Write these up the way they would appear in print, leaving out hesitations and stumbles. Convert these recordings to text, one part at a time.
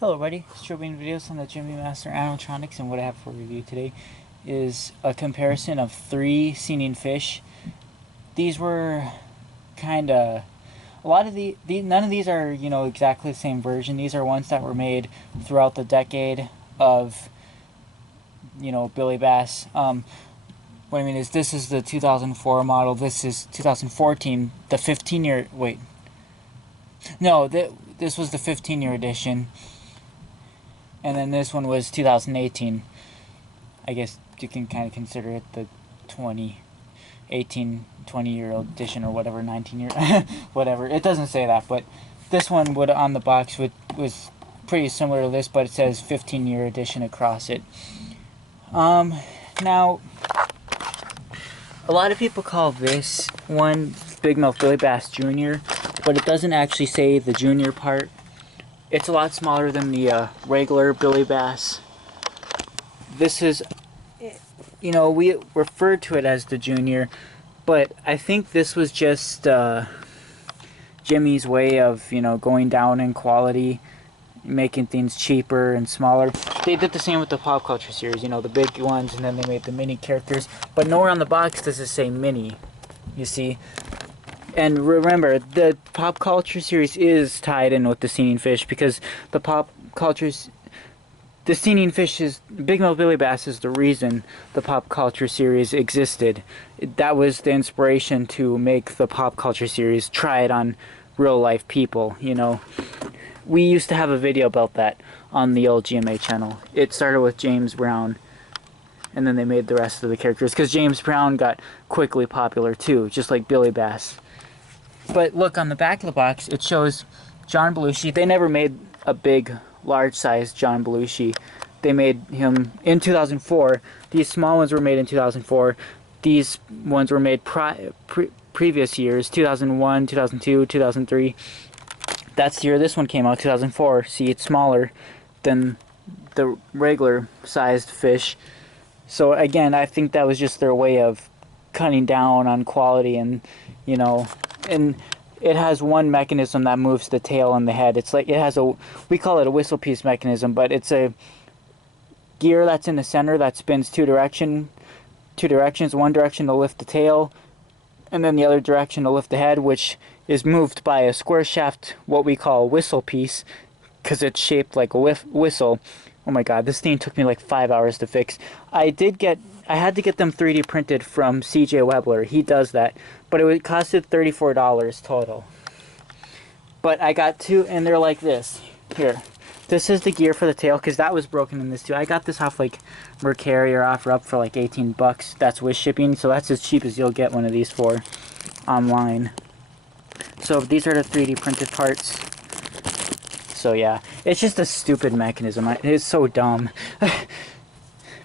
Hello everybody, streaming videos on the Gemmy Master Animatronics, and what I have for review today is a comparison of 3 singing fish. These were kinda, a lot of none of these are, exactly the same version. These are ones that were made throughout the decade of, Billy Bass. What I mean is this is the 2004 model, this is 2014, the 15-year, wait. No, this was the 15-year edition. And then this one was 2018. I guess you can kind of consider it the 20-year-old edition or whatever, 19-year, whatever. It doesn't say that, but this one would on the box was pretty similar to this, but it says 15-year edition across it. Now, a lot of people call this one Big Mouth Billy Bass Jr., but it doesn't actually say the junior part. It's a lot smaller than the regular Billy Bass. This is, we referred to it as the junior, but I think this was just Jimmy's way of, going down in quality, making things cheaper and smaller. They did the same with the Pop Culture series, the big ones, and then they made the mini characters. But nowhere on the box does it say mini, you see. And remember, the Pop Culture series is tied in with the Singing Fish, because the Singing Fish is, Big Mouth Billy Bass is the reason the Pop Culture series existed. That was the inspiration to make the Pop Culture series, try it on real life people, We used to have a video about that on the old GMA channel. It started with James Brown, and then they made the rest of the characters, because James Brown got quickly popular too, just like Billy Bass. But look, on the back of the box, it shows John Belushi. They never made a big, large-sized John Belushi. They made him in 2004. These small ones were made in 2004. These ones were made previous years, 2001, 2002, 2003. That's the year this one came out, 2004. See, it's smaller than the regular-sized fish. So again, I think that was just their way of cutting down on quality, and and it has one mechanism that moves the tail and the head. It's like, it has we call it a whistle piece mechanism, but it's a gear that's in the center that spins two directions. One direction to lift the tail, and then the other direction to lift the head, which is moved by a square shaft, what we call a whistle piece, because it's shaped like a whistle. Oh my god, this thing took me like 5 hours to fix. I had to get them 3D printed from CJ Webler. He does that. But it costed $34 total. But I got two, and they're like this. Here. This is the gear for the tail, because that was broken in this too. I got this off like Mercari or OfferUp for like 18 bucks. That's with shipping, so that's as cheap as you'll get one of these for online. So these are the 3D printed parts. So yeah, it's just a stupid mechanism. It's so dumb.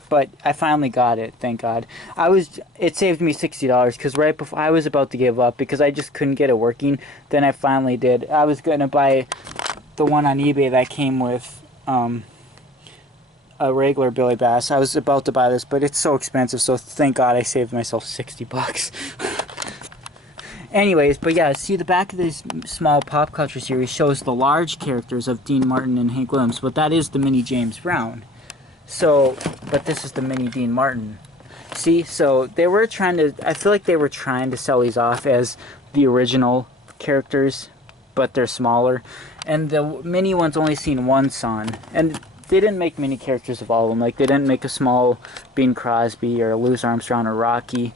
But I finally got it, thank God. It saved me $60, because right before I was about to give up because I just couldn't get it working. Then I finally did. I was gonna buy the one on eBay that came with a regular Billy Bass. I was about to buy this, but it's so expensive, so thank God I saved myself 60 bucks. Anyways, but yeah, see, the back of this small Pop Culture series shows the large characters of Dean Martin and Hank Williams, but that is the mini James Brown. So, but this is the mini Dean Martin. See, so they were trying to, I feel like they were trying to sell these off as the original characters, but they're smaller. And the mini one's only seen one son. And they didn't make mini characters of all of them. Like, they didn't make a small Bing Crosby or a Louis Armstrong or Rocky.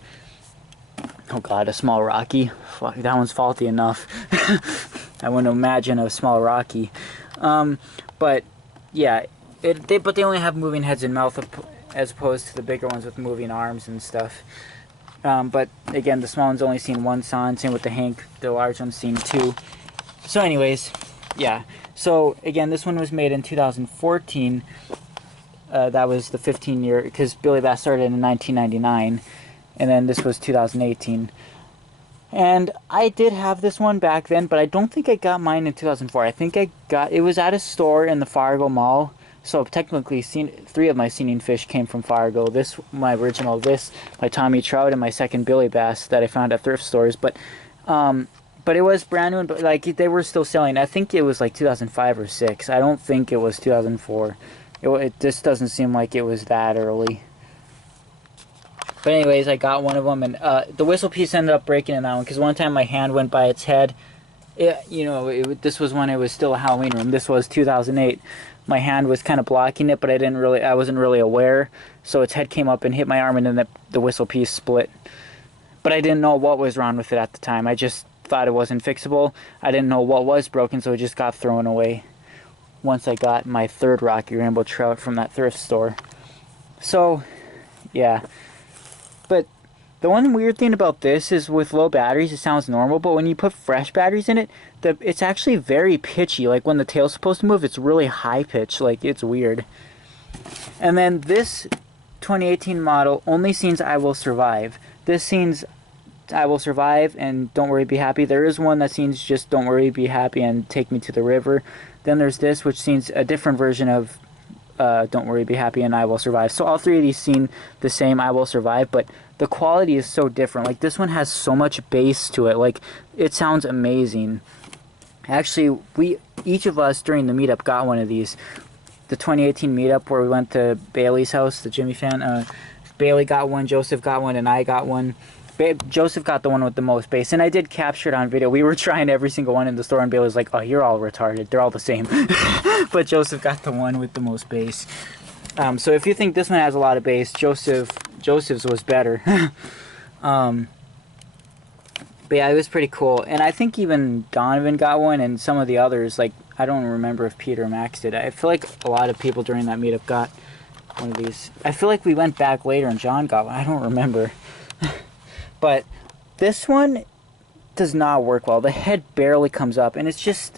Oh god, a small Rocky. Fuck, that one's faulty enough. I wouldn't imagine a small Rocky. But, yeah. But they only have moving heads and mouth as opposed to the bigger ones with moving arms and stuff. But again, the small one's only seen one son. Same with the Hank. The large one's seen two. So anyways, yeah. So again, this one was made in 2014. That was the 15-year, because Billy Bass started in 1999. And then this was 2018. And I did have this one back then, but I don't think I got mine in 2004. I think it was at a store in the Fargo Mall. So technically, 3 of my singing fish came from Fargo. This, my original, my Tommy Trout, and my second Billy Bass that I found at thrift stores. But But it was brand new, but like they were still selling. I think it was like 2005 or 6. I don't think it was 2004. It just doesn't seem like it was that early. But anyways, I got one of them, and the whistle piece ended up breaking in that one because one time my hand went by its head. This was when it was still a Halloween room. This was 2008. My hand was kind of blocking it, but I wasn't really aware. So its head came up and hit my arm, and then the whistle piece split. But I didn't know what was wrong with it at the time. I just thought it wasn't fixable. I didn't know what was broken, so it just got thrown away once I got my third Rocky Rainbow Trout from that thrift store. So, yeah. But the one weird thing about this is with low batteries, it sounds normal, but when you put fresh batteries in it, it's actually very pitchy. Like when the tail's supposed to move, it's really high pitched. Like it's weird. And then this 2018 model only sings I Will Survive. This sings I Will Survive and Don't Worry Be Happy. There is one that sings just Don't Worry Be Happy and Take Me to the River. Then there's this which sings a different version of Don't Worry Be Happy and I Will Survive. So all three of these sing the same I Will Survive, but the quality is so different. Like this one has so much bass to it. Like it sounds amazing. Actually, each of us during the meetup got one of these. The 2018 meetup where we went to Bailey's house, the Jimmy fan. Bailey got one, Joseph got one, and I got one. Joseph got the one with the most bass, and I did capture it on video. We were trying every single one in the store, and Bailey was like, "Oh, you're all retarded. They're all the same." But Joseph got the one with the most bass. So if you think this one has a lot of bass, Joseph's was better. But yeah, it was pretty cool. And I think even Donovan got one, and some of the others, like, I don't remember if Peter or Max did. I feel like a lot of people during that meetup got one of these. I feel like we went back later and John got one. I don't remember. But this one does not work well. The head barely comes up, and it's just,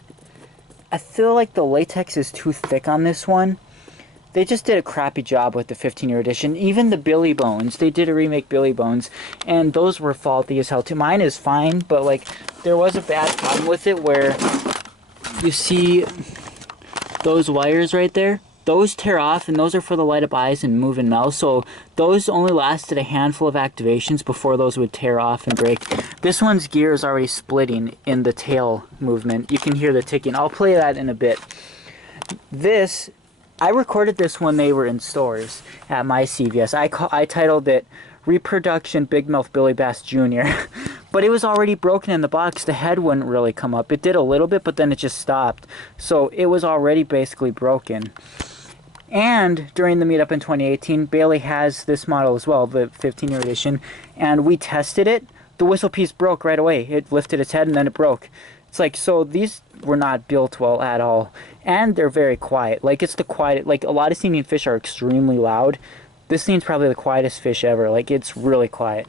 I feel like the latex is too thick on this one. They just did a crappy job with the 15-year edition. Even the Billy Bones, they did a remake Billy Bones, and those were faulty as hell too. Mine is fine, but like there was a bad problem with it where you see those wires right there. Those tear off, and those are for the light up eyes and move and melt. So those only lasted a handful of activations before those would tear off and break. This one's gear is already splitting in the tail movement. You can hear the ticking. I'll play that in a bit. I recorded this when they were in stores at my CVS. I titled it Reproduction Big Mouth Billy Bass Jr. But it was already broken in the box. The head wouldn't really come up. It did a little bit, but then it just stopped. So it was already basically broken. And during the meetup in 2018, Bailey has this model as well, the 15-year edition, and we tested it. The whistle piece broke right away. It lifted its head and then it broke. It's like, so these were not built well at all. And they're very quiet. Like, it's the quiet, like, a lot of singing fish are extremely loud. This thing's probably the quietest fish ever. Like, it's really quiet.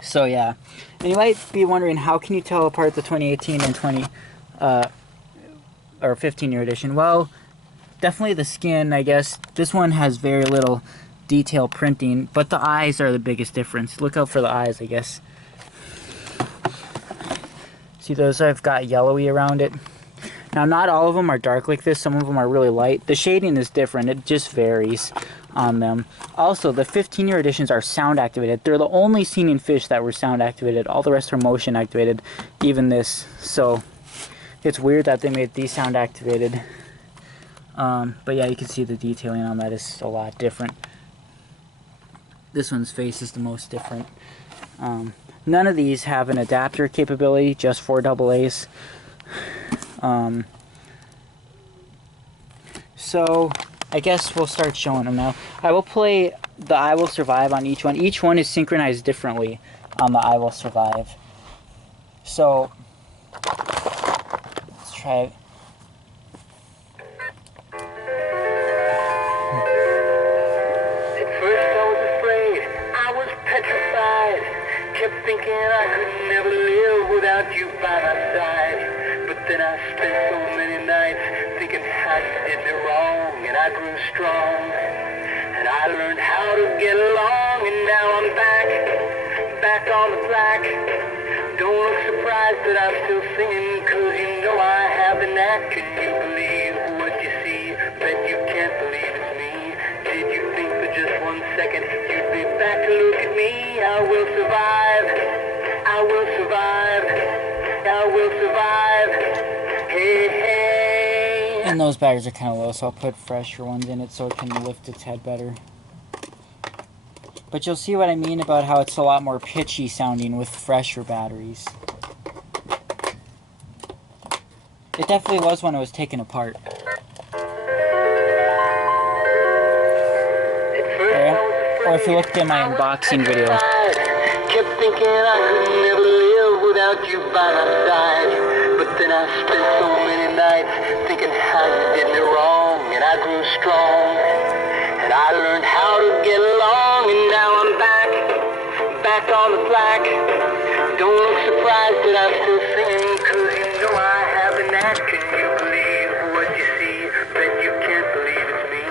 So, yeah. And you might be wondering, how can you tell apart the 2018 and 15-year edition? Well, definitely the skin, I guess. This one has very little detail printing, but the eyes are the biggest difference. Look out for the eyes, I guess. See those I've got yellowy around it? Now, not all of them are dark like this. Some of them are really light. The shading is different. It just varies on them. Also, the 15-year editions are sound activated. They're the only singing fish that were sound activated. All the rest are motion activated, even this. So it's weird that they made these sound activated. But yeah, you can see the detailing on that is a lot different. This one's face is the most different. None of these have an adapter capability, just for AA's. So I guess we'll start showing them now. I will play the I Will Survive on each one. Each one is synchronized differently on the I Will Survive. So let's try it. Kept thinking I could never live without you by my side. But then I spent so many nights thinking how you did me wrong. And I grew strong, and I learned how to get along. And now I'm back on the track. Don't look surprised that I'm still singing, 'cause you know I have the knack. Can you believe what you see? Bet you can't believe it's me. Did you think for just 1 second you'd be back to look at me? I will survive. I I will survive. I will survive. Hey, hey. And those batteries are kind of low, so I'll put fresher ones in it so it can lift its head better. But you'll see what I mean about how it's a lot more pitchy sounding with fresher batteries. It definitely was when it was taken apart. Or if you looked at my unboxing video. Kept thinking I could never live without you by my side. But then I spent so many nights thinking how you did me wrong. And I grew strong. And I learned how to get along. And now I'm back on the plaque. Don't look surprised that I'm still singing, 'cause you know I have the knack. Can you believe what you see? Bet you can't believe it's me.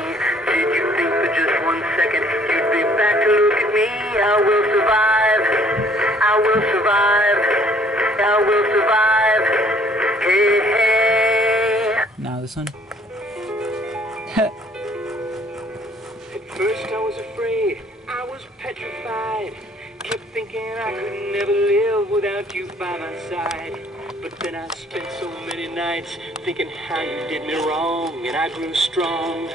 Did you think for just 1 second you'd be back to look at me? I will survive. I will survive. I will survive. Hey, hey. Now this one. At first I was afraid. I was petrified. Kept thinking I could never live without you by my side. But then I spent so many nights thinking how you did me wrong. And I grew strong.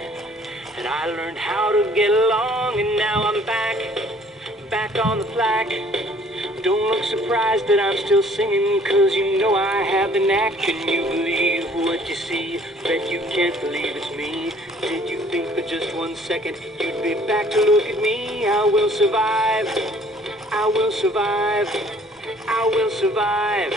And I learned how to get along. And now I'm back on the plaque. Don't look surprised that I'm still singing, 'cause you know I have the knack. Can you believe what you see? Bet you can't believe it's me. Did you think for just 1 second you'd be back to look at me? I will survive. I will survive. I will survive.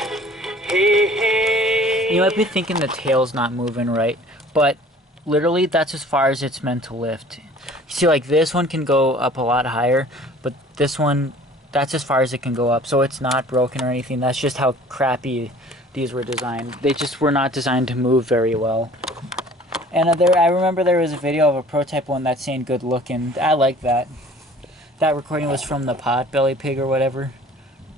Hey, hey. You might be thinking the tail's not moving right, but literally that's as far as it's meant to lift. You see, like this one can go up a lot higher, but this one, that's as far as it can go up. So it's not broken or anything. That's just how crappy these were designed. They just were not designed to move very well. And I remember there was a video of a prototype one that's saying good looking. I like that. That recording was from the Potbelly Pig or whatever.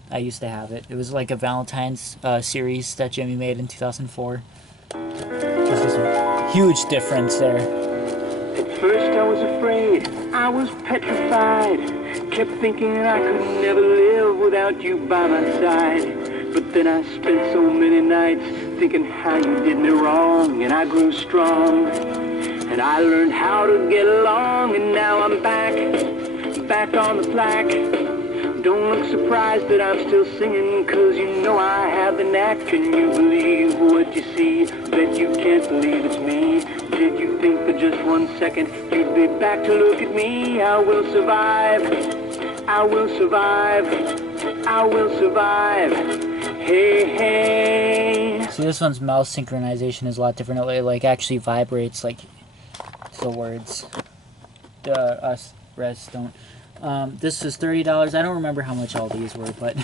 I used to have it. It was like a Valentine's series that Gemmy made in 2004. There's just a huge difference there. At first I was afraid, I was petrified. Kept thinking I could never live without you by my side. But then I spent so many nights thinking how you did me wrong. And I grew strong. And I learned how to get along. And now I'm back on the plaque. Don't look surprised that I'm still singing, 'cause you know I have the knack. Can you believe what you see? Bet you can't believe it's me. Did you think for just 1 second you'd be back to look at me? I will survive. I will survive. I will survive. Hey, hey. See, this one's mouth synchronization is a lot different. It like actually vibrates like the words. Us rest don't. This was $30. I don't remember how much all these were, but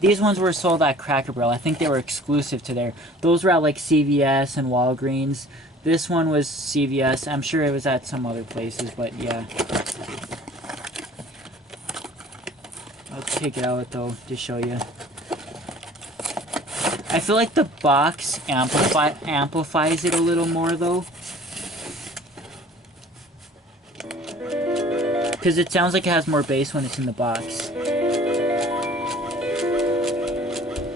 these ones were sold at Cracker Barrel. I think they were exclusive to there. Those were at like CVS and Walgreens. This one was CVS. I'm sure it was at some other places, but yeah. I'll take it out though to show you. I feel like the box amplifies it a little more though. Because it sounds like it has more bass when it's in the box.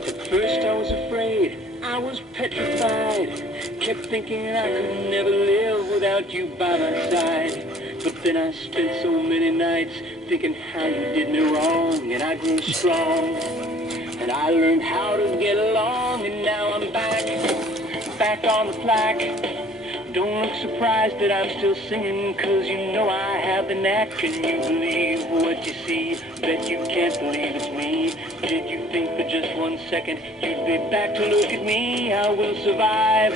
At first I was afraid, I was petrified. Kept thinking I could never live without you by my side. But then I spent so many nights thinking how you did me wrong. And I grew strong. And I learned how to get along. And now I'm back on the plaque. Don't look surprised that I'm still singing, 'cause you know I have the knack. Can you believe what you see? Bet you can't believe it's me. Did you think for just 1 second you'd be back to look at me? I will survive.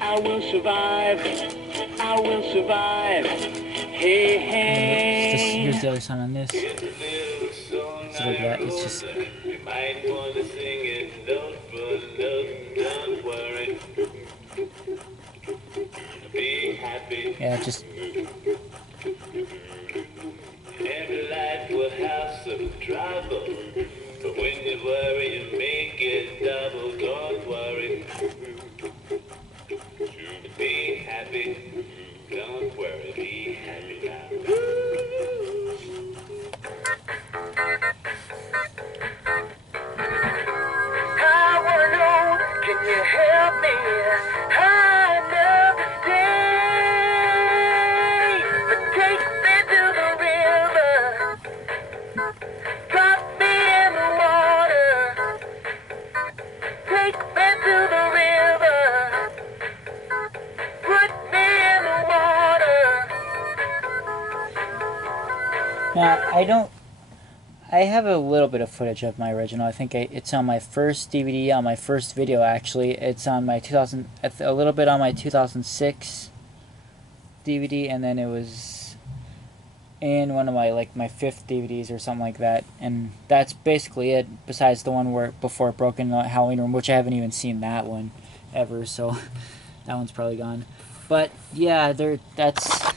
I will survive. I will survive. Hey, hey. Here's the other song on this. So like that, it's just... You might want to sing it, don't worry. Be happy. Yeah, just... Every life will have some trouble, but when you worry, you make it double. Don't worry. Be happy. Don't worry. Be happy now. Now, I have a little bit of footage of my original. I think it's on my first DVD, on my first video actually. It's on my 2000, a little bit on my 2006 DVD, and then it was in one of my my fifth DVDs or something like that. And that's basically it. Besides the one where before it broke in the Halloween room, which I haven't even seen that one ever, so that one's probably gone. But yeah, that's.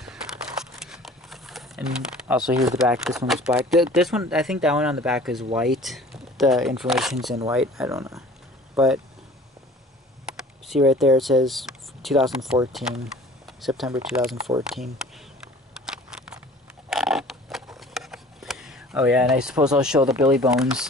And also here's the back. This one's black. This one, I think that one on the back is white. The information's in white. I don't know. But see right there, it says 2014. September 2014. Oh yeah, and I suppose I'll show the Billy Bones.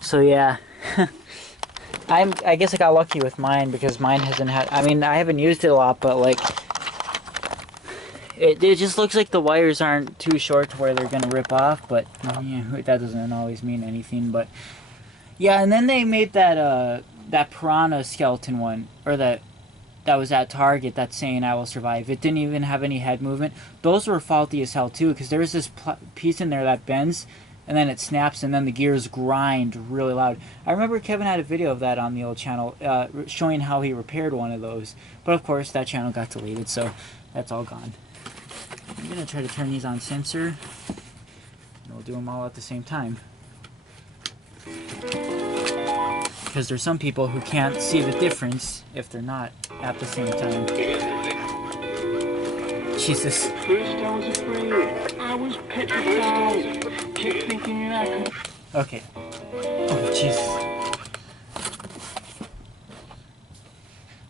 So yeah, I guess I got lucky with mine because mine hasn't had. I mean, I haven't used it a lot, but like, it just looks like the wires aren't too short to where they're gonna rip off. But yeah, that doesn't always mean anything. But yeah, and then they made that that piranha skeleton one, or that was at Target, that's saying I will survive. It didn't even have any head movement. Those were faulty as hell too, because there was this piece in there that bends, and then it snaps, and then the gears grind really loud. I remember Kevin had a video of that on the old channel, showing how he repaired one of those. But of course, that channel got deleted, so that's all gone. I'm gonna try to turn these on sensor, and we'll do them all at the same time. Because there's some people who can't see the difference if they're not at the same time. Jesus. First I was afraid, I was petrified, kept thinking I could... Okay. Oh, Jesus.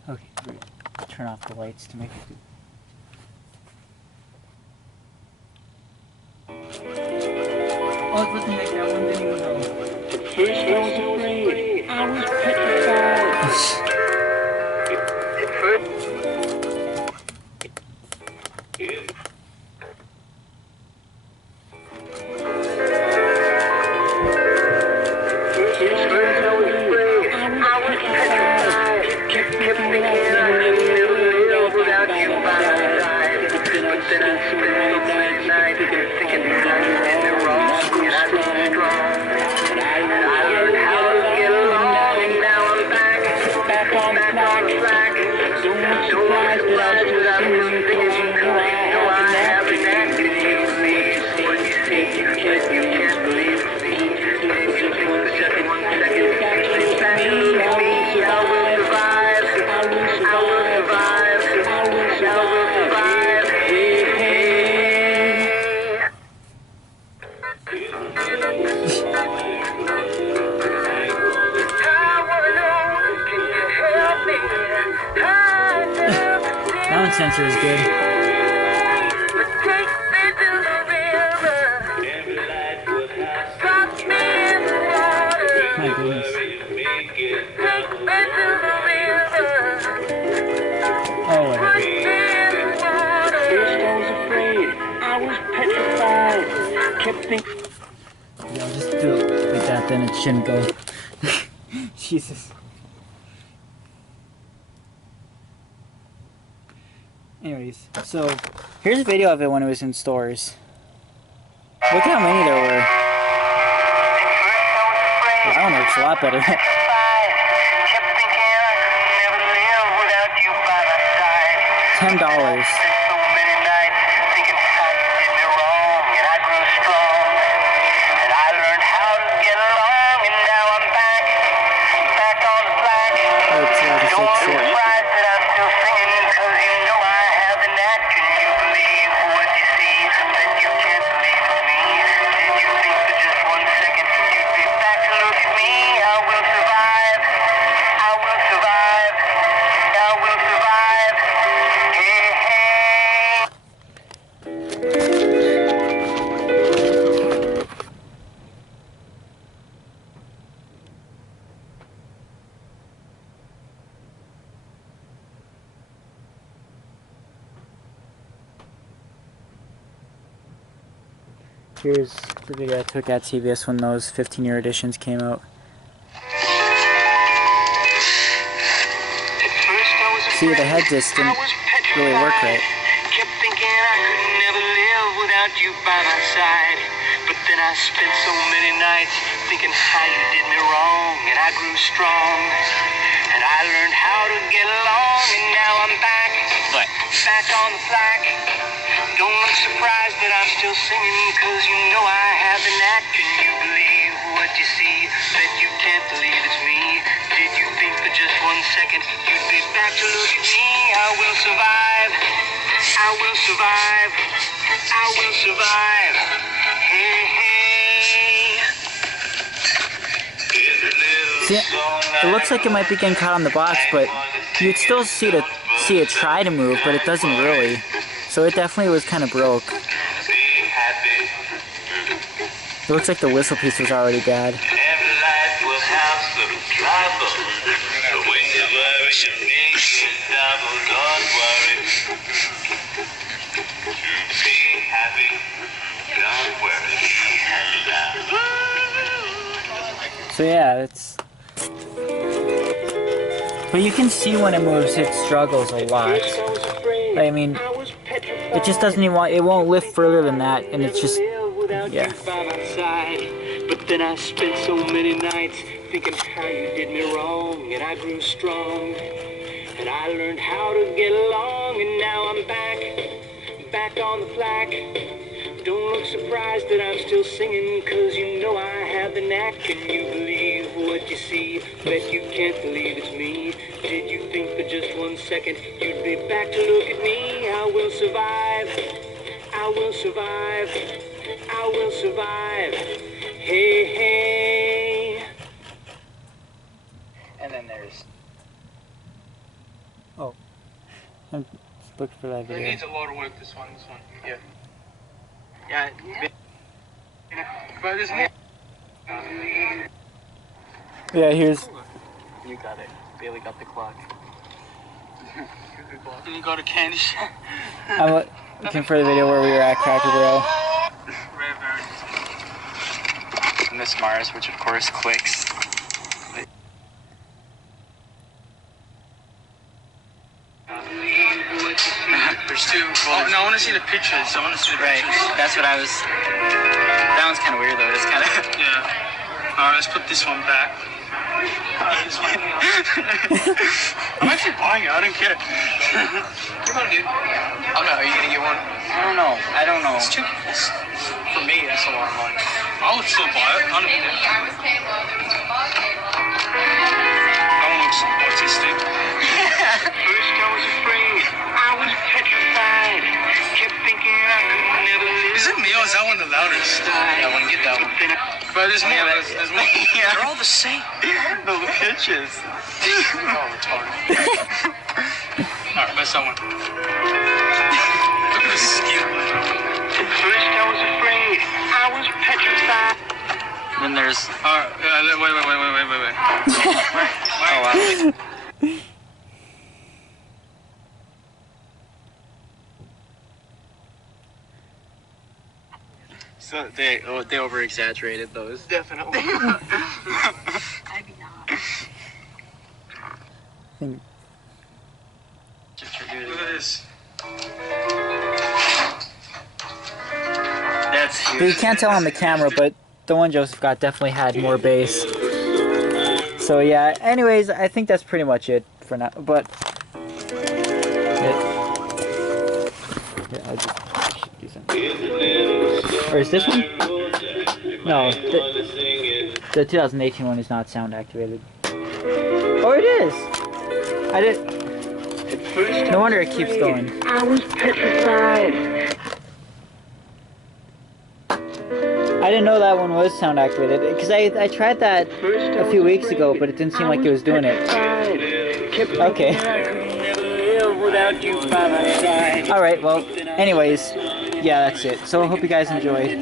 Okay, great. Turn off the lights to make it good. Oh, what the heck, that one didn't even go. First I was afraid, I was petrified. Sound sensor is good. My goodness. Oh, whatever. First I was afraid, I was petrified, kept thinking... Yeah, I'll just do it like that, then it shouldn't go. Jesus. Anyways, so here's a video of it when it was in stores. Look how many there were. That one looks a lot better. $10. Here's the video I took at CVS when those 15-year editions came out. See, the head just didn't really work right. Kept thinking I could never live without you by my side. But then I spent so many nights thinking how you did me wrong, and I grew strong, and I learned how to get along, and now I'm back, back on the flack. Don't look surprised that I'm still singing, cause you know I have the knack. Can you believe what you see? Bet you can't believe it's me. Did you think for just 1 second you'd be back to look at me? I will survive, I will survive, I will survive. Hey, hey. See, it looks like it might be getting caught on the box, but you'd still see it try to move, but it doesn't really. So it definitely was kind of broke. It looks like the whistle piece was already bad. So yeah, it's... But you can see when it moves, it struggles a lot. I mean, it just doesn't even want, it won't lift further than that, and it's just, yeah. But then I spent so many nights thinking how you did me wrong, and I grew strong, and I learned how to get along, and now I'm back, back on the flack. Don't look surprised that I'm still singing, cause you know I have the knack. Can you believe what you see? Bet you can't believe it's me. Did you think for just 1 second you'd be back to look at me? I will survive, I will survive, I will survive. Hey, hey. And then there's... Oh. I'm just looking for that video. It needs a lot of work, this one, yeah. Yeah, but isn't it? Yeah, here's... You got it. Bailey got the clock. And you got a candy shop. I'm looking for the video where we were at Cracker Barrel. Miss Mars, which of course clicks. There's two. Oh, no, I want to see the pictures. I want to see the pictures. Right, that's what I was... That one's kind of weird though, it's kind of... Yeah. Alright, let's put this one back. This one. I'm actually buying it, I don't care. Come on, dude. Oh no, are you gonna get one? I don't know. It's too... For me, that's a lot of money. I would still buy it. I don't care. That one looks autistic. First I was afraid, I was petrified. Kept thinking I could never live. Is it me or is that one the loudest? That one, get that one. But there's more. There's more. Yeah. They're all the same. The pitches. Oh, retarded. Alright, that's that one. Look at the skin. First I was afraid, I was petrified. Then there's... Alright, wait. Oh, wow. So they over-exaggerated those. Definitely. Maybe not. Look at this. That's huge. But you can't tell on the camera, but the one Joseph got definitely had more bass. So yeah, anyways, I think that's pretty much it for now. But yeah, I just should do something. Or is this one? No, the 2018 one is not sound activated. Oh, it is. I did. No wonder it keeps going. I was petrified. I didn't know that one was sound activated because I tried that a few weeks ago, but it didn't seem like it was doing it. Okay. Alright, well, anyways, yeah, that's it. So I hope you guys enjoyed.